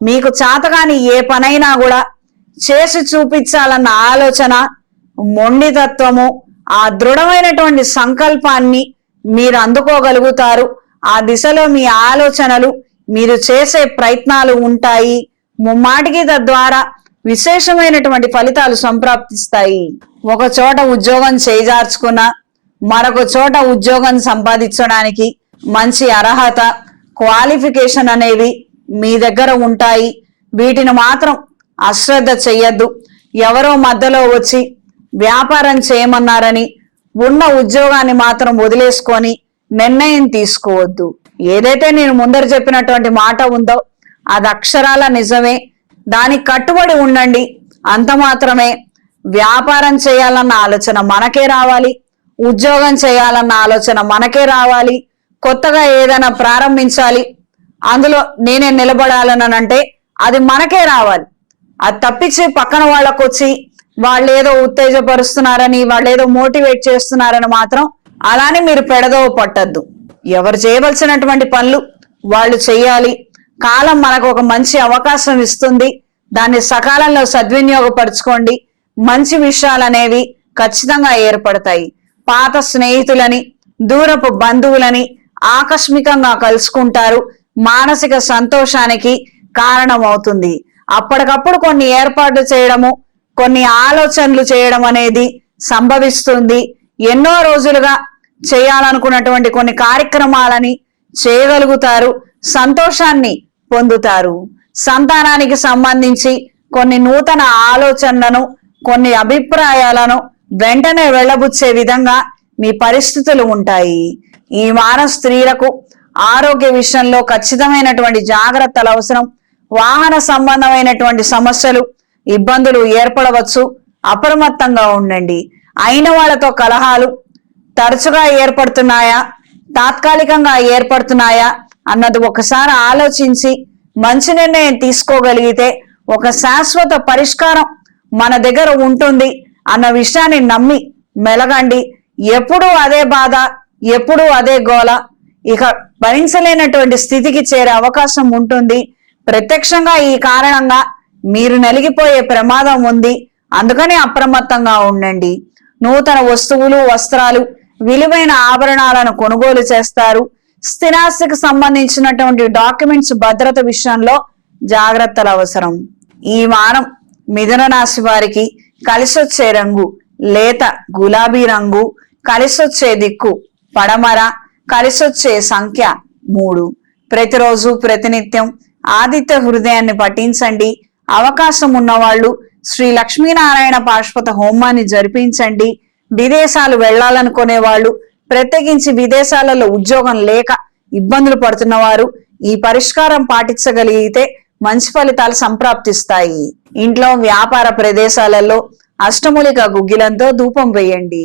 మీకు చాతగాని ఏ పనైనా కూడా చేసి చూపించాలన్న ఆలోచన మొండితత్వము ఆ దృఢమైనటువంటి సంకల్పాన్ని మీరు అందుకోగలుగుతారు. ఆ దిశలో మీ ఆలోచనలు మీరు చేసే ప్రయత్నాలు ఉంటాయి. ముమ్మాటికి తద్వారా విశేషమైనటువంటి ఫలితాలు సంప్రాప్తిస్తాయి. ఒక చోట ఉద్యోగం చేజార్చుకున్న మరొక చోట ఉద్యోగం సంపాదించడానికి మంచి అర్హత క్వాలిఫికేషన్ అనేవి మీ దగ్గర ఉంటాయి. వీటిని మాత్రం అశ్రద్ధ చెయ్యొద్దు ఎవరో మధ్యలో వచ్చి వ్యాపారం చేయమన్నారని ఉన్న ఉద్యోగాన్ని మాత్రం వదిలేసుకొని నిర్ణయం తీసుకోవద్దు. ఏదైతే నేను ముందర చెప్పినటువంటి మాట ఉందో అది అక్షరాల నిజమే. దానికి కట్టుబడి ఉండండి. అంత మాత్రమే వ్యాపారం చేయాలన్న ఆలోచన మనకే రావాలి. ఉద్యోగం చేయాలన్న ఆలోచన మనకే రావాలి. కొత్తగా ఏదైనా ప్రారంభించాలి. అందులో నేనే నిలబడాలని అంటే అది మనకే రావాలి. అది తప్పించి పక్కన వాళ్ళకు వచ్చి వాళ్ళు ఏదో ఉత్తేజపరుస్తున్నారని వాళ్ళు ఏదో మోటివేట్ చేస్తున్నారని మాత్రం అలానే మీరు పెడదోవ పట్టద్దు. ఎవరు చేయవలసినటువంటి పనులు వాళ్ళు చేయాలి కాలం మనకు ఒక మంచి అవకాశం ఇస్తుంది. దాన్ని సకాలంలో సద్వినియోగపరచుకోండి. మంచి విషయాలు అనేవి ఖచ్చితంగా ఏర్పడతాయి. పాత స్నేహితులని దూరపు బంధువులని ఆకస్మికంగా కలుసుకుంటారు. మానసిక సంతోషానికి కారణమవుతుంది. అప్పటికప్పుడు కొన్ని ఏర్పాట్లు చేయడము కొన్ని ఆలోచనలు చేయడం అనేది సంభవిస్తుంది. ఎన్నో రోజులుగా చేయాలనుకున్నటువంటి కొన్ని కార్యక్రమాలని చేయగలుగుతారు సంతోషాన్ని పొందుతారు. సంతానానికి సంబంధించి కొన్ని నూతన ఆలోచనలను కొన్ని అభిప్రాయాలను వెంటనే వెళ్ళబుచ్చే విధంగా మీ పరిస్థితులు ఉంటాయి. ఈ వారం స్త్రీలకు ఆరోగ్య విషయంలో ఖచ్చితమైనటువంటి జాగ్రత్తలు అవసరం. వాహన సంబంధమైనటువంటి సమస్యలు ఇబ్బందులు ఏర్పడవచ్చు. అప్రమత్తంగా ఉండండి. అయిన వాళ్ళతో కలహాలు తరచుగా ఏర్పడుతున్నాయా? తాత్కాలికంగా ఏర్పడుతున్నాయా? అన్నది ఒకసారి ఆలోచించి మంచి నిర్ణయం తీసుకోగలిగితే ఒక శాశ్వత పరిష్కారం మన దగ్గర ఉంటుంది అన్న విషయాన్ని నమ్మి మెలగండి. ఎప్పుడూ అదే బాధ ఎప్పుడూ అదే గోల. ఇక భరించలేనటువంటి స్థితికి చేరే అవకాశం ఉంటుంది. ప్రత్యక్షంగా ఈ కారణంగా మీరు నలిగిపోయే ప్రమాదం ఉంది. అందుకని అప్రమత్తంగా ఉండండి. నూతన వస్తువులు వస్త్రాలు విలువైన ఆభరణాలను కొనుగోలు చేస్తారు. స్థిరాస్తికి సంబంధించినటువంటి డాక్యుమెంట్స్ భద్రత విషయంలో జాగ్రత్తలు అవసరం. ఈ వారం మిథున రాశి వారికి కలిసొచ్చే రంగు లేత గులాబీ రంగు కలిసొచ్చే దిక్కు పడమర కలిసొచ్చే సంఖ్య మూడు. ప్రతిరోజు ప్రతినిత్యం ఆదిత్య హృదయాన్ని పఠించండి. అవకాశం ఉన్నవాళ్ళు శ్రీ లక్ష్మీనారాయణ పాశ్వత హోమాన్ని జరిపించండి. విదేశాలు వెళ్ళాలనుకునే వాళ్ళు ప్రత్యేకించి విదేశాలలో ఉద్యోగం లేక ఇబ్బందులు పడుతున్న వారు ఈ పరిష్కారం పాటించగలిగితే మంచి ఫలితాలు సంప్రాప్తిస్తాయి. ఇంట్లో వ్యాపార ప్రదేశాలలో అష్టములిక గుగ్గిలంతో ధూపం వేయండి.